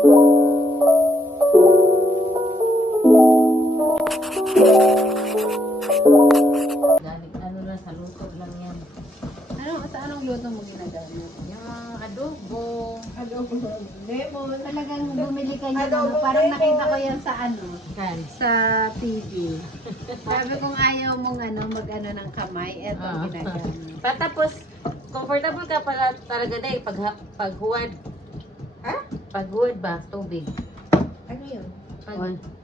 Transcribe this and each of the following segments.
Ano na, sa luto lang yan. Anong luto mo ginagamit? Yung adobo. Lemon. Talagang bumili ka niya. Parang nakita ko yan sa sa TV. Sabi kong ayaw mong mag-ano ng kamay. Eto ginagamit. Tapos, comfortable ka pala talaga na paghuwad. Ha? Paghuwad ba? Tubig. Ano yun?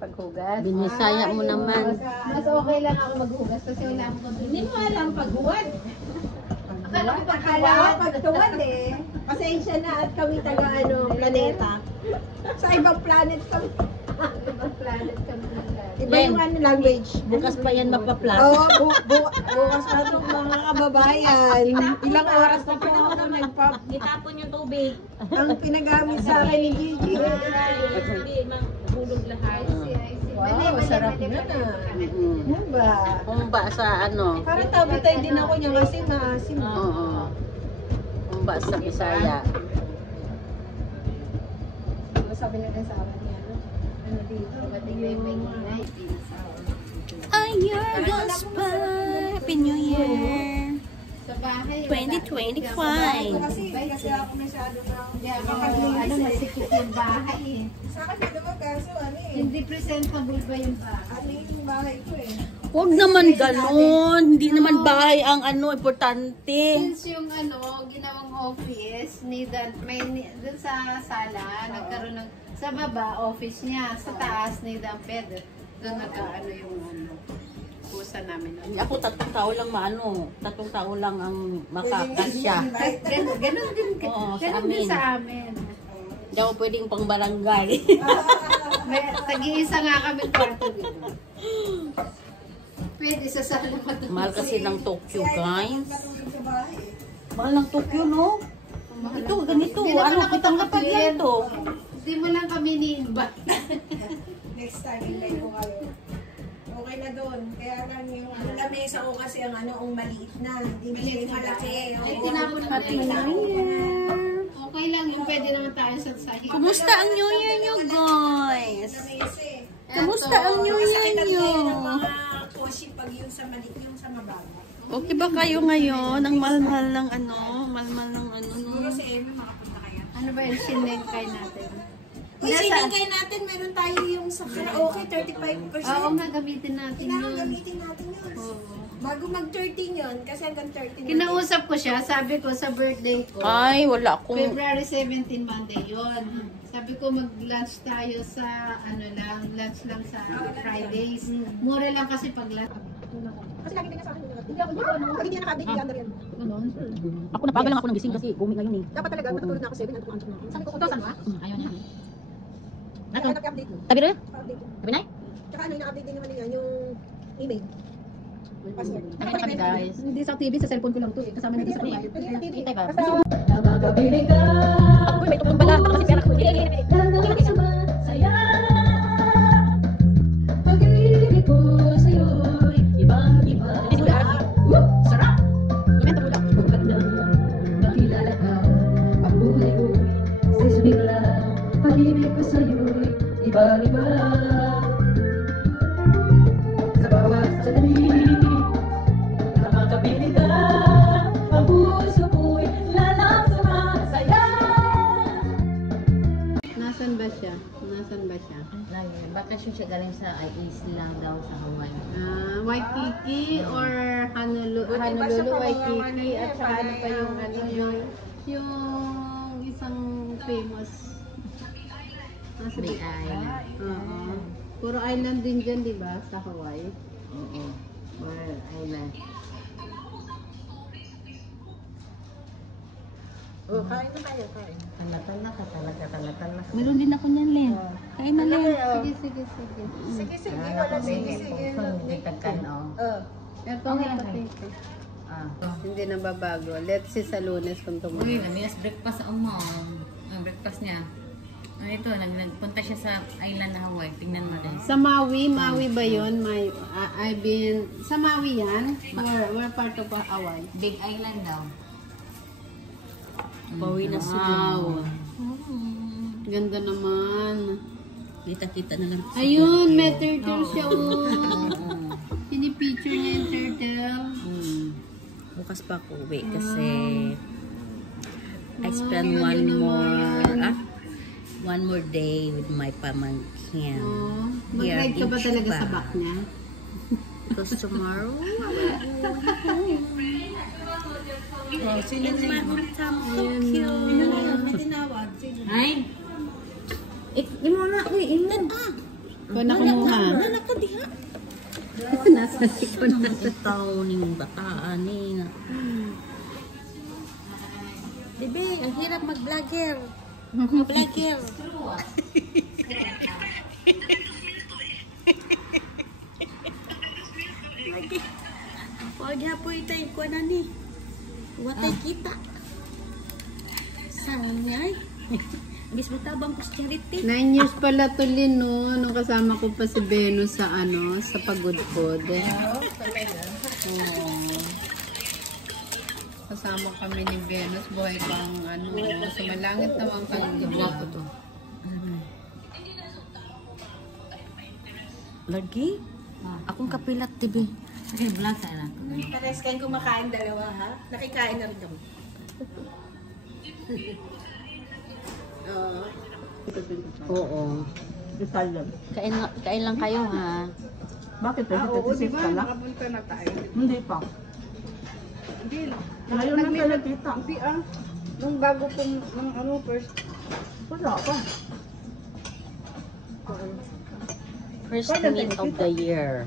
Paghugas. Binisaya mo naman. Mas okay lang ako maghugas kasi wala akong control. Hindi mo alam paghuwad. Akala ko pagtuwad eh. Pasensya na at kami taga planeta. Sa ibang planet kami. Ibang planet kami. Iba yung language. Bukas pa yan mapaplat. Oo, bukas pa itong mga kababayan. Ilang oras na po ako nagpap. Itapon yung tubig. Ang pinagamit sa akin ni Gigi. Hindi, mahulog lahat. Wow, sarap na na. Humba. Humba sa Parang tabi-tay din ako niya kasi maasim. Oo. Humba sa Bisaya. Sabi na rin sa akin niya, ano dito, batigay may ginay. Ay, your gospel. Happy New Year. Sa bahay. 2025. Kasi ako masyado na masikip yung bahay eh. Sa akin naman kaso hindi presentable ba yung bahay? Ano yung bahay ko eh? Huwag naman ganun. Hindi naman bahay ang importante. Since yung ginawang office, dun sa sala, nagkaroon ng, sa baba, office niya, sa taas, bed. Doon yung pusa namin. Ako, 3 tao lang tatlong tao lang ang makakasya. Ganon din, din sa amin. Hindi ako pwedeng pang barangay. Tag-iisa nga kami kwarto dito. Pwede sa sala matulog. Mahal kasi ng Tokyo, guys. Mahal ng Tokyo, no? Ito, ganito. Ano, kitang kapag yan to. Hindi mo lang kami ni-invite. Next time, invite ko kayo. Okay na doon. Kaya lang yung lamesa ko kasi ang ang maliit na. Hindi malaki. Ay, tinapon na Happy New Year. Okay lang yung pwede naman tayo sa sahig. Kumusta ang New Year nyo, guys? Kumusta ang New Year nyo? Mga koshi pag yung sa maliit, yung sa mababa. Okay ba kayo ngayon? Ang mahal-mahal ng mahal-mahal ng Siguro sa Amy, makapunta kaya. Ano ba yung sinengkay natin? Uy, sinigay natin, meron tayo yung sa karaoke, 35%. Oo nga, gamitin natin Kailangan yun. gamitin natin yun. Bago mag-13 yun, kasi hanggang 13. Kinausap ko siya, sabi ko sa birthday ko. Ay, wala akong... February 17, Monday yun. Sabi ko mag-lunch tayo sa, lunch lang sa Fridays. Mura lang kasi pag lunch. Kasi lagi ganyan sa akin. Hindi ako pag hindi naka-update, hindi under yan. Ako napagal lang ako ng gising kasi gumi ngayon eh. Dapat talaga, matutulog na ako 7, ano ko na. Sabi ko, ito, saan ba? Ayaw niya. Kaya nag-update mo. Tabi rin? Update mo. Tabi na? Tsaka ina-update din naman yan, yung email. Password. Tabi na kami, guys. Hindi sa TV, sa cellphone ko lang to eh. Kasama Pwede nito sa sa kuya. pwede yung TV. Itay ba? Basta, Ako may tukong pala. Baka kasi pera ko. sarap! Pag-ibig ko sa'yo'y iba-iba. Sa bawat sandali na makapiling ka, ang puso ko'y lalang sumasaya. Nasaan ba siya? Bakasyon siya galing sa isla daw sa Hawaii. Waikiki or Honolulu, Waikiki at saka ano pa yung isang famous Big Island. Oo. Puro island din dyan, di ba? Sa Hawaii. Oo. Or island. Oh, kain na tayo, kain. Talatan ka talaga. Meron din ako niyan, Len. Kain na, Len. Sige. Sige, wala sige. Nagtagkan, Ito nga pati. Hindi na babago. Let's see sa Lunes kung Uy, tumuha. namilas breakfast ang breakfast niya. Ito, nagpunta siya sa island na Hawaii. Tingnan mo rin. Sa Maui ba yun? I've been... Sa Maui yan? Where part of Hawaii? Big Island daw. Pauwi na sila. Wow. Ganda naman. Kita-kita na lang. Ayun, may turtle siya. Oh. Pinipicture niya yung turtle. Bukas pa ako uwi kasi I spend one more day with my pamangkin. Oh. Mag-ride ka ba talaga sa back niya? Because tomorrow, Sino na yun? May tinawag. Sino? ay, di mo na ako inan. Ikaw na kumuha. Nasa likod na sa tao ning bataan ni. Bebe, ang hirap mag-vlogger. Vlogger. Wag po itay ko na ni. Watay kita. Saan niya? Bis matabang ko sa charity. 9 years pala to, Lin, no? Nung kasama ko pa si Venus sa sa pagudpod. Oo. Kasama kami ni Venus, buhay pang sumalangit naman kaluluwa ko to. Lagi? Akong kapilat, tibi. Okay, vlog sa anak. Pares kayong kumakain dalawa, ha? Nakikain na rin kami. Oo. Kain lang kayo, ha? Bakit? Oo, di ba? Nakapunta na tayo. Hindi pa. Hindi lang. Ngayon lang tayo nakita. Hindi nung bago pong, first. Wala pa. First meet of the year.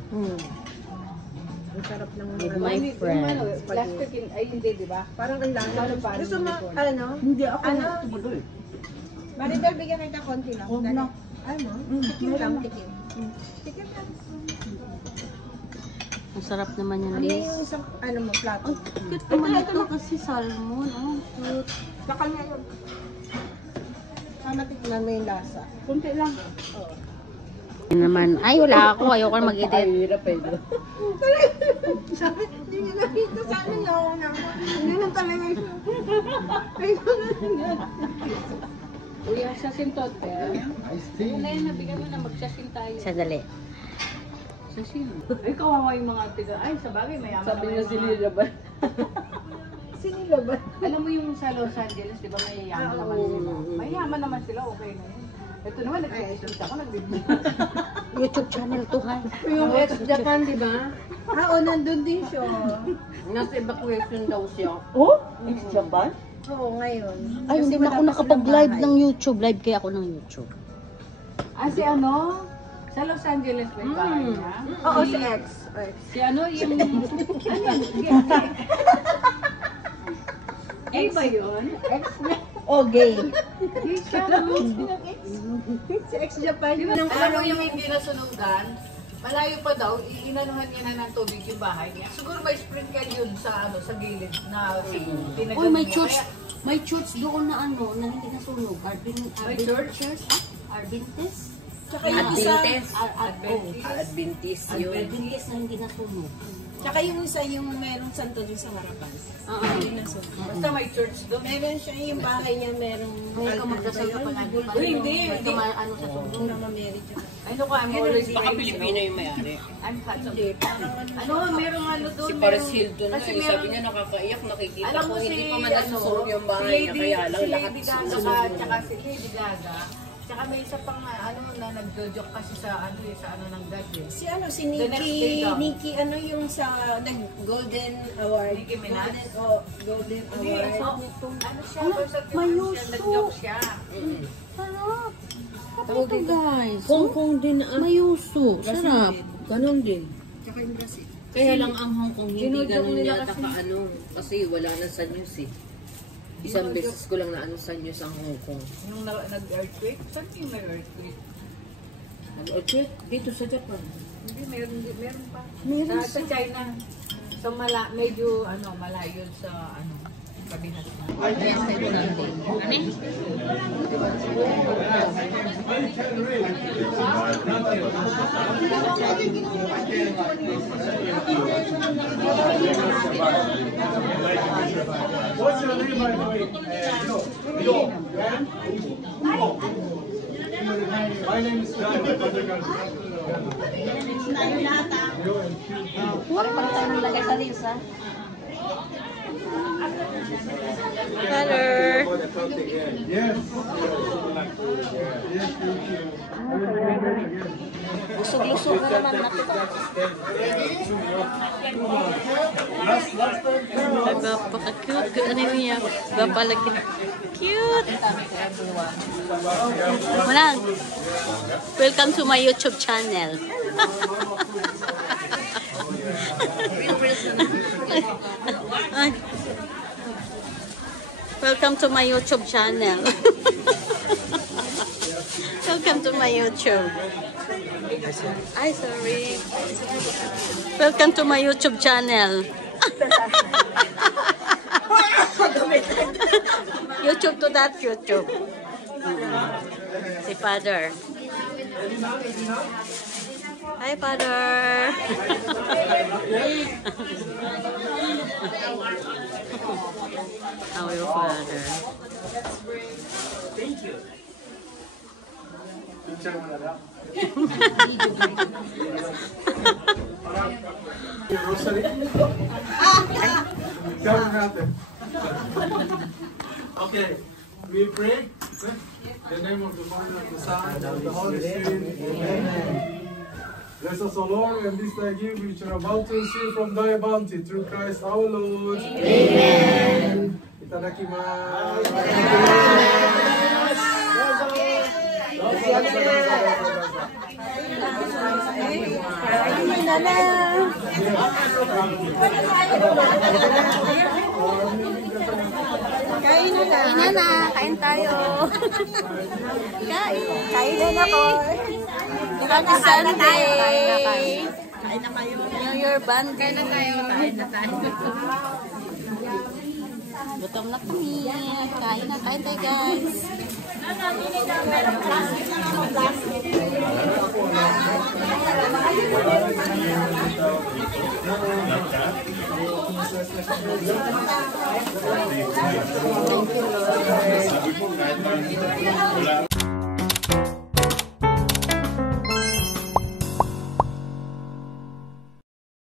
Ang sarap ng With my friend. Last week, ay hindi, di ba? Parang ang lasa. Gusto mo, Hindi ako tumadoy. Maribel, bigyan kita konti lang. Huwag na. Ano? Tikim lang, tikim. Tikim lang. Ang sarap naman yan, Ano Liz. yung isang, mo, plato? Cute naman ito kasi salmon. Oh, cute. Sa kanya yun. Matikman mo yung lasa. Kunti lang. Yan naman. Ay, wala ako. Ayoko na mag-edit. Hirap eh. Sabi, hindi nyo nakita sa amin na ako na. Hindi na talaga yun. Kuya, sasin tote. Yun na yun, nabigyan mo na magsasin tayo. Sadali. Sasin. Ay, kawawa yung mga tiga. Ay, sa bagay, mayaman Sabi naman niya yung si mga- Lila ba? Sinila ba? Alam mo yung sa Los Angeles, di ba mayayaman naman sila? Mayayaman naman sila, okay na yun. Ito naman, nag-i-street ako, nagbibigay. YouTube channel to, ha? Yung ex-Japan, di ba? Nandun din siya. Nasa evacuation daw siya. Oh? Ex-Japan? Oo, ngayon. Ay, hindi na ako nakapag-live ng YouTube. Live kaya ako ng YouTube. Si sa Los Angeles ba yung bahay niya? Oo, si X. Si yung... Gay ba yun? Oh, gay. Gay siya, no? Si X Japan. Nung araw yung hindi nasunugan, malayo pa daw, inanuhan niya na ng tubig yung bahay niya. Siguro may sprinkle yun sa sa gilid na tinagam Uy, may niya. church. May church doon na na hindi nasunog. May church? Adventist? Tsaka yung isa, Adventist yun. Adventist na hindi nasunog. tsaka yung isa yung merong santo din sa harapan. Hindi na so. Basta may church doon. Meron siya yung bahay niya, merong Kung ikaw magdasal ka pa lagi. Hindi. Ano sa tubig. Kung Mary siya. I know ko, I'm always Baka Pilipino yung may-ari. I'm Catholic. Ano, merong doon. Si Paris Hilton Kasi nga, sabi niya nakakaiyak, nakikita alam ko mo hindi pa man nasusunog yung bahay niya, kaya lang lahat si Lady Gaga susunog. tsaka si Lady Gaga. Tsaka may isa pang na nagjo-joke kasi sa ng God eh. Si The next day daw. Nikki, yung sa nag-Golden Award. Nicki Minaj? Golden Hindi, Award. ano siya, nag-joke siya. Sarap. Tawag dito. Guys. Hong Kong din Mayuso. Sarap. Ganon din. Tsaka yung Brazil. Kaya lang ang Hong Kong hindi Ginudyok ganon nila yata kaano. Kasi wala na sa news eh. Isang beses ko lang naano sa news ang Hong Kong. Yung nag-earthquake, saan yung may earthquake? Okay, dito sa Japan. Hindi, meron pa. Sa China. So medyo malayo sa kabinet na. What's your name, by the way? Leo. name is John. Pare-pare tayo ng lagay sa reels, ha? Color. Yes. Yes, thank you. Lusog-lusog na naman Napaka-cute. Ano niya? Napalagi. Cute. Manang, welcome to my YouTube channel. Ay. Welcome to my YouTube channel. Welcome to my YouTube. Ay, sorry. Welcome to my YouTube channel. YouTube to that YouTube. Si Father. Hi, Father. How are you, Father? Thank you. Rosary? Gawin natin. Okay, we pray. In the name of the Father, of the Son, and of the Holy Spirit. Amen. Bless us, O Lord, and this thy gift which are about to receive from thy bounty through Christ our Lord. Amen. Itadakimasu. Kain na, kain tayo. Kain na ako. Happy Sunday. Kain na kayo. New Year band. Kain na tayo. Kain na tayo. Gutom na kami. Kain tayo guys. Thank you, Lord.